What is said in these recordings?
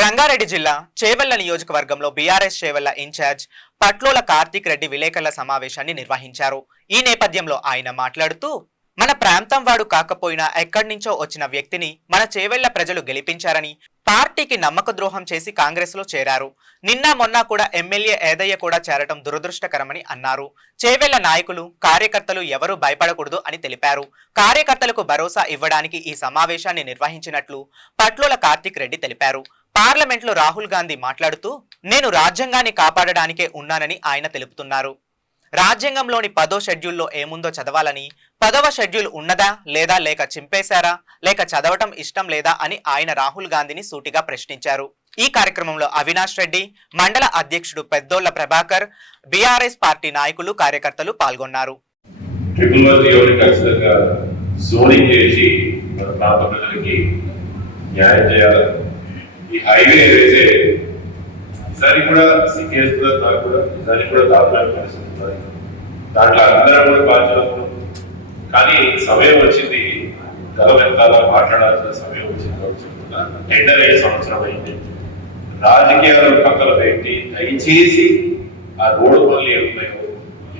రంగారెడ్డి జిల్లా చేవెళ్ల నియోజకవర్గంలో BRS Chevella incharge Patlola Karthik Reddy విలేకరుల సమావేశాన్ని నిర్వహించారు. ఈ నేపథ్యంలో ఆయన మాట్లాడుతూ, మన ప్రాంతం వాడు కాకపోయినా ఎక్కడి నుంచో వచ్చిన వ్యక్తిని మన చేవెళ్ల ప్రజలు గెలిపించారని, పార్టీకి నమ్మక ద్రోహం చేసి కాంగ్రెస్ లో చేరారు. నిన్న మొన్న కూడా ఎమ్మెల్యే ఏదయ్య కూడా చేరటం దురదృష్టకరమని అన్నారు. చేవెళ్ల నాయకులు కార్యకర్తలు ఎవరూ భయపడకూడదు అని తెలిపారు. కార్యకర్తలకు భరోసా ఇవ్వడానికి ఈ సమావేశాన్ని నిర్వహించినట్లు పట్లోల కార్తీక్ రెడ్డి తెలిపారు. పార్లమెంట్ లో రాహుల్ గాంధీ మాట్లాడుతూ, నేను రాజ్యాంగాన్ని కాపాడడానికే ఉన్నానని ఆయన తెలుపుతున్నారు. రాజ్యాంగంలోని 10వ షెడ్యూల్లో ఏముందో చదవాలని, 10వ షెడ్యూల్ ఉన్నదా లేదా, లేక చింపేశారా, లేక చదవటం ఇష్టం లేదా అని ఆయన రాహుల్ గాంధీని సూటిగా ప్రశ్నించారు. ఈ కార్యక్రమంలో అవినాష్ రెడ్డి, మండల అధ్యక్షుడు పెద్దోళ్ల ప్రభాకర్, బీఆర్ఎస్ పార్టీ నాయకులు, కార్యకర్తలు పాల్గొన్నారు. ఈ హైవే ఏదైతే నిజానికి కూడా సిటీఎస్ కూడా నాకు కూడా నిజానికి కూడా దాదాపు పరిస్థితున్నారు. దాంట్లో అందరం కూడా బాధ్యత, కానీ సమయం వచ్చింది, గలం ఎంత మాట్లాడాల్సిన సమయం వచ్చింది. టెండర్ అయ్యే సంవత్సరం అయింది. రాజకీయాలు పక్కన పెట్టి దయచేసి ఆ రోడ్డు పనులు ఏమున్నాయో,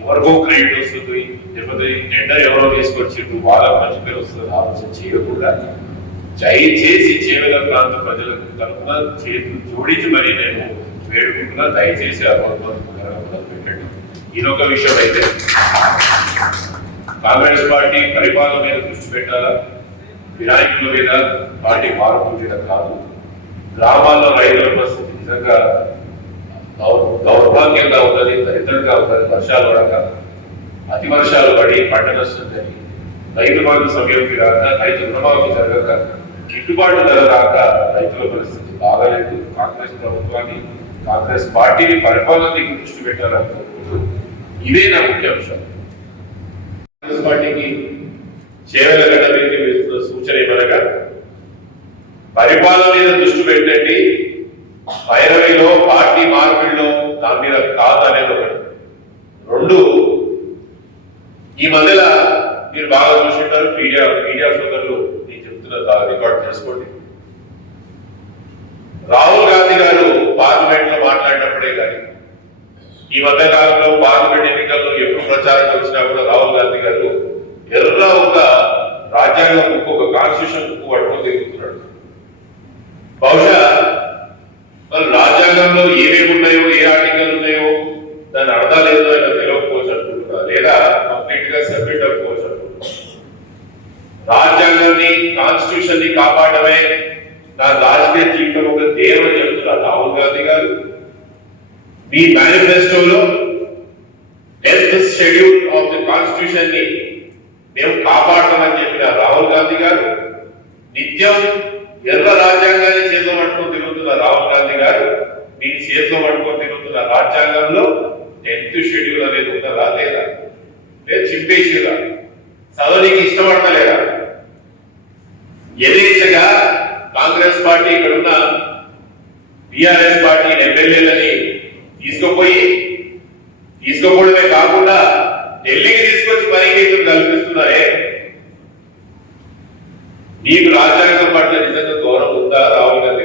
ఎవరికో క్రెడిట్ వస్తుంది, లేకపోతే టెండర్ ఎవరో తీసుకొచ్చిండు వాళ్ళకి మంచి పేరు వస్తుంది ఆలోచన చేయకుండా దయచేసి చేవెళ్ల ప్రాంత ప్రజలకు తరఫున చేతులు జోడించి మరి నేను వేడుకుంటున్నా, దయచేసి ఆ పెట్టండి. ఇదొక విషయం. అయితే కాంగ్రెస్ పార్టీ పరిపాలన మీద దృష్టి పెట్టాలా, వినాయకుల మీద పార్టీ మార్పు చేయడం కాదు. గ్రామాల్లో రైతుల పరిస్థితి నిజంగా దౌర్భాగ్యంగా ఉన్నది, దరిద్రంగా ఉన్నది. వర్షాలు రాక, అతి వర్షాలు పడి పంట నష్టం జరిగి, రైతు బంధు సమయంకి రాక, రైతు రుణమాఫీ జరగక, గిట్టుబాటు ధర రాక రైతుల పరిస్థితి బాగాలేదు. కాంగ్రెస్ ప్రభుత్వాన్ని, కాంగ్రెస్ పార్టీని పరిపాలనకి దృష్టి పెట్టాలనుకుంటున్నారు. ఇవే నా ముఖ్య అంశం. కాంగ్రెస్ పార్టీకి చేవెళ్ల గడ్డ మీద వేస్తున్న సూచన ఏమనగా, పరిపాలన మీద దృష్టి పెట్టండి, పైరవిలో పార్టీ మార్పిడిలో దాని మీద కాదు అనేది ఒకటి. రెండు, ఈ మధ్యలో మీరు బాగా చూసింటారు, మీడియా సోదరులు నేను చెప్తున్న రికార్డ్ చేసుకోండి. రాహుల్ గాంధీ గారు పార్లమెంట్ లో మాట్లాడినప్పుడే కానీ, ఈ మధ్య కాలంలో పార్లమెంట్ ఎన్నికల్లో ఎప్పుడు ప్రచారం వచ్చినా కూడా రాహుల్ గాంధీ గారు ఎర్ర ఒక రాజ్యాంగ బుక్, ఒక కాన్స్టిట్యూషన్ బుక్ పట్టుకొని తిరుగుతున్నాడు. బహుశా వాళ్ళు రాజ్యాంగంలో ఏమేమి ఉన్నాయో, ఏ ఆర్టికల్ ఉన్నాయో దాని అర్థాలు ఏదో ఆయన తెలియకపోవచ్చు అనుకుంటున్నా, లేదా కంప్లీట్ గా సబ్మిట్ అవ్వకపోవచ్చు అనుకుంటున్నా. రాజ్యాంగాన్ని, కాన్స్టిట్యూషన్ ని కాపాడమే నా రాజకీయ జీవితం ఒక ధ్యేయం చెప్తున్నారు రాహుల్ గాంధీ గారు. మీ మేనిఫెస్టోలో 10th schedule of the constitution ని మేము కాపాడతామని చెప్పిన రాహుల్ గాంధీ గారు నిత్యం ఎర్ర రాజ్యాంగాన్ని చేతిలో పట్టుకొని తిరుగుతున్న రాహుల్ గాంధీ గారు, మీ చేతిలో పట్టుకొని తిరుగుతున్న రాజ్యాంగంలో 10th షెడ్యూల్ అనేది ఉన్నదా లేదా, లేదు చింపేసిరా, చదవనికి ఇష్టపడతలేదా? యథేచ్ఛగా కాంగ్రెస్ పార్టీ ఇక్కడ ఉన్న బీఆర్ఎస్ పార్టీ ఎమ్మెల్యేలని తీసుకోపోవడమే కాకుండా ఢిల్లీకి తీసుకొచ్చి మరీ నీతులు కల్పిస్తున్నారే. మీకు రాజ్యాంగం పట్ల నిజంగా గౌరవం ఉందా రాహుల్ గాంధీ